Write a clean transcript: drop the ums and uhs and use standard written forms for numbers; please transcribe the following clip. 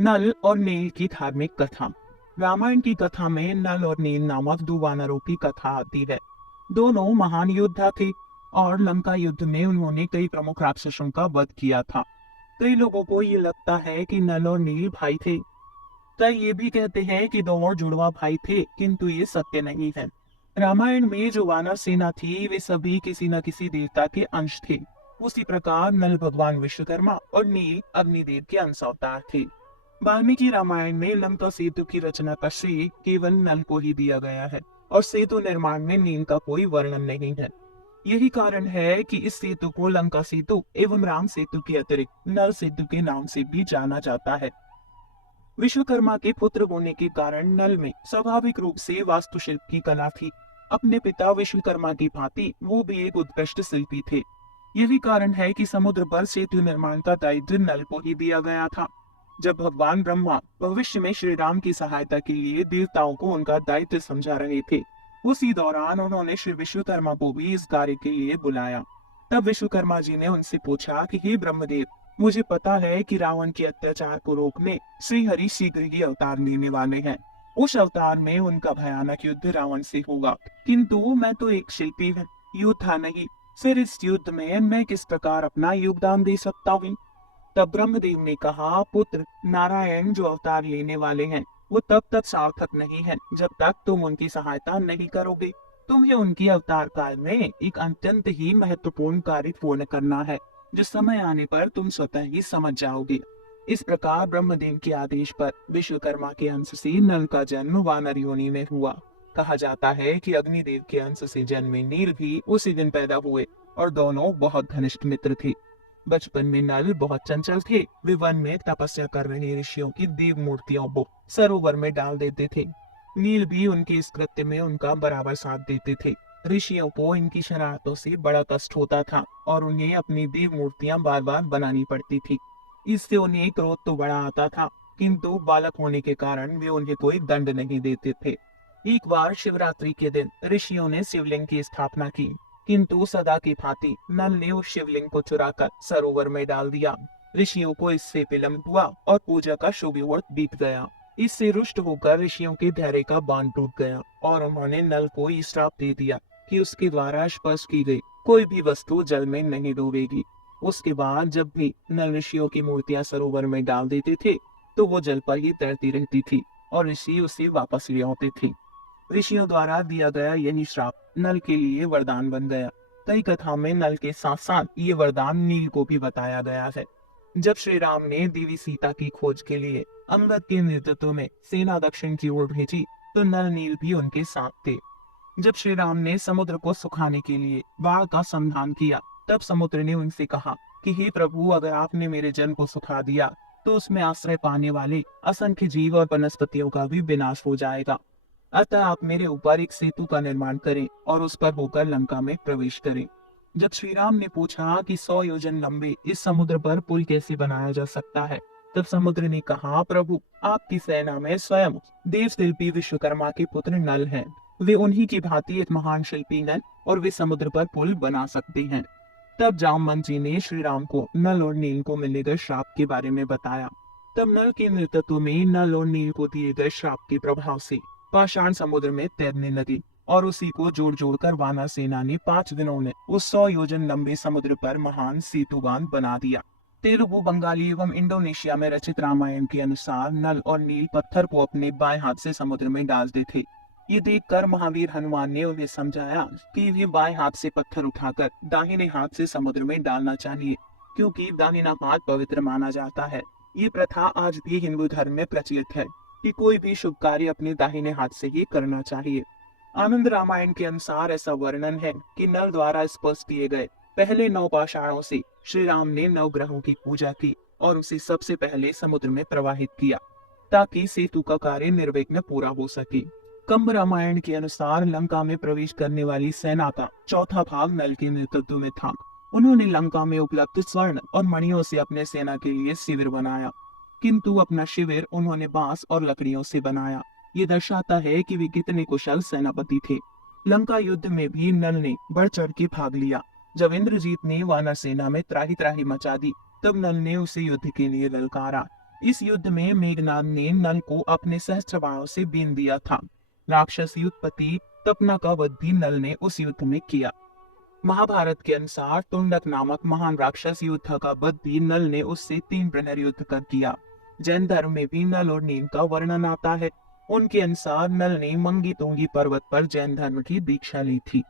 नल और नील की धार्मिक कथा। रामायण की कथा में नल और नील नामक दो वानरों की कथा आती है। दोनों महान योद्धा थे और लंका युद्ध में उन्होंने कई प्रमुख राक्षसों का वध किया था। कई लोगों को ये लगता है कि नल और नील भाई थे। कई ये भी कहते हैं कि दोनों जुड़वा भाई थे, किंतु ये सत्य नहीं है। रामायण में जो वानर सेना थी वे सभी किसी न किसी देवता के अंश थे। उसी प्रकार नल भगवान विश्वकर्मा और नील अग्निदेव के अंश अवतार थे। वाल्मीकि रामायण में लंका सेतु की रचना का श्रेय केवल नल को ही दिया गया है और सेतु निर्माण में नील का कोई वर्णन नहीं है। यही कारण है कि इस सेतु को लंका सेतु एवं राम सेतु के अतिरिक्त नल सेतु के नाम से भी जाना जाता है। विश्वकर्मा के पुत्र होने के कारण नल में स्वाभाविक रूप से वास्तुशिल्प की कला थी। अपने पिता विश्वकर्मा की भांति वो भी एक उत्कृष्ट शिल्पी थे। यही कारण है कि समुद्र पर सेतु निर्माण का दायित्व नल को ही दिया गया था। जब भगवान ब्रह्मा भविष्य में श्री राम की सहायता के लिए देवताओं को उनका दायित्व समझा रहे थे, उसी दौरान उन्होंने श्री विश्वकर्मा को भी इस कार्य के लिए बुलाया। तब विश्वकर्मा जी ने उनसे पूछा कि हे ब्रह्मदेव, मुझे पता है कि रावण के अत्याचार को रोकने श्री हरि शीघ्र ही अवतार लेने वाले हैं। उस अवतार में उनका भयानक युद्ध रावण से होगा, किंतु मैं तो एक शिल्पी हूँ, योद्धा नहीं। फिर इस युद्ध में मैं किस प्रकार अपना योगदान दे सकता हूँ? तब ब्रह्मदेव ने कहा, पुत्र, नारायण जो अवतार लेने वाले हैं वो तब तक सार्थक नहीं है जब तक तुम उनकी सहायता नहीं करोगे। तुम्हें उनकी अवतार काल में एक अत्यंत ही महत्वपूर्ण कार्य पूर्ण करना है, जो समय आने पर तुम स्वतः ही समझ जाओगे। इस प्रकार ब्रह्मदेव के आदेश पर विश्वकर्मा के अंश से नल का जन्म वानर योनि में हुआ। कहा जाता है कि अग्निदेव के अंश से जन्मे नील भी उसी दिन पैदा हुए और दोनों बहुत घनिष्ठ मित्र थे। बचपन में नल बहुत चंचल थे। वे वन में तपस्या कर रहे ऋषियों की देव मूर्तियों को सरोवर में डाल देते थे। नील भी उनके इस कृत्य में उनका बराबर साथ देते थे। ऋषियों को इनकी शरारतों से बड़ा कष्ट होता था और उन्हें अपनी देव मूर्तियां बार बार बनानी पड़ती थी। इससे उन्हें क्रोध तो बड़ा आता था, किंतु बालक होने के कारण वे उन्हें कोई दंड नहीं देते थे। एक बार शिवरात्रि के दिन ऋषियों ने शिवलिंग की स्थापना की, किंतु सदा की भांति नल ने उस शिवलिंग को चुराकर सरोवर में डाल दिया। ऋषियों को इससे विलम्ब हुआ और पूजा का शुभ मुहूर्त बीत गया। इससे रुष्ट होकर ऋषियों के धैर्य का बांध टूट गया और उन्होंने नल को श्राप दे दिया कि उसके द्वारा स्पर्श की गई कोई भी वस्तु जल में नहीं डूबेगी। उसके बाद जब भी नल ऋषियों की मूर्तियां सरोवर में डाल देते थे तो वो जल पर ही तैरती रहती थी और ऋषि उसे वापस ले आते थे। ऋषियों द्वारा दिया गया यही श्राप नल के लिए वरदान बन गया। कई कथाओं में नल के साथ साथ ये वरदान नील को भी बताया गया है। जब श्री राम ने देवी सीता की खोज के लिए अंगद के नेतृत्व में सेना दक्षिण की ओर भेजी तो नल नील भी उनके साथ थे। जब श्री राम ने समुद्र को सुखाने के लिए बाढ़ का संधान किया तब समुद्र ने उनसे कहा कि हे प्रभु, अगर आपने मेरे जन को सुखा दिया तो उसमें आश्रय पाने वाले असंख्य जीव और वनस्पतियों का भी विनाश हो जाएगा। अतः आप मेरे ऊपर एक सेतु का निर्माण करें और उस पर होकर लंका में प्रवेश करें। जब श्री राम ने पूछा कि 100 योजन लंबे इस समुद्र पर पुल कैसे बनाया जा सकता है, तब समुद्र ने कहा, प्रभु, आपकी सेना में स्वयं देव शिल्पी विश्वकर्मा के पुत्र नल हैं। वे उन्हीं की भांति एक महान शिल्पी हैं और वे समुद्र पर पुल बना सकते हैं। तब जामवंत जी ने श्री राम को नल और नील को मिलने गए श्राप के बारे में बताया। तब नल के नेतृत्व में नल और नील को दिए गए श्राप के प्रभाव से पाषाण समुद्र में तैरने लगी और उसी को जोड़ जोड़कर वानर सेना ने 5 दिनों में उस 100 योजन लंबे समुद्र पर महान सेतु बांध बना दिया। तेलुगु, बंगाली एवं इंडोनेशिया में रचित रामायण के अनुसार नल और नील पत्थर को अपने बाएं हाथ से समुद्र में डालते थे। ये देखकर महावीर हनुमान ने उन्हें समझाया कि वे बाएं हाथ से पत्थर उठाकर दाहिने हाथ से समुद्र में डालना चाहिए, क्योंकि दाहिना हाथ पवित्र माना जाता है। ये प्रथा आज भी हिंदू धर्म में प्रचलित है कि कोई भी शुभ कार्य अपने दाहिने हाथ से ही करना चाहिए। आनंद रामायण के अनुसार ऐसा वर्णन है कि नल द्वारा स्पर्श किए गए पहले 9 पाषाणों से श्री राम ने 9 ग्रहों की पूजा की और उसे सबसे पहले समुद्र में प्रवाहित किया ताकि सेतु का कार्य निर्विघ्न पूरा हो सके। कंब रामायण के अनुसार लंका में प्रवेश करने वाली सेना का चौथा भाग नल के नेतृत्व में था। उन्होंने लंका में उपलब्ध स्वर्ण और मणियों से अपने सेना के लिए शिविर बनाया, किंतु अपना शिविर उन्होंने बांस और लकड़ियों से बनाया। ये दर्शाता है कि वे कितने कुशल सेनापति थे। लंका युद्ध में भी नल ने बढ़ चढ़ के भाग लिया। जब इंद्रजीत ने वानर सेना में त्राही त्राही मचा दी तब नल ने उसे युद्ध के लिए ललकारा। इस युद्ध में मेघनाद ने नल को अपने सहस्त्र बाणों से बीन दिया था। राक्षस युद्धपति तपना का वध भी नल ने उस युद्ध में किया। महाभारत के अनुसार तुंडक नामक महान राक्षस युद्ध का वध भी नल ने उससे 3 प्रहर युद्ध कर किया। जैन धर्म में भी नल और नील का वर्णन आता है। उनके अनुसार नल ने मंगी तुंगी पर्वत पर जैन धर्म की दीक्षा ली थी।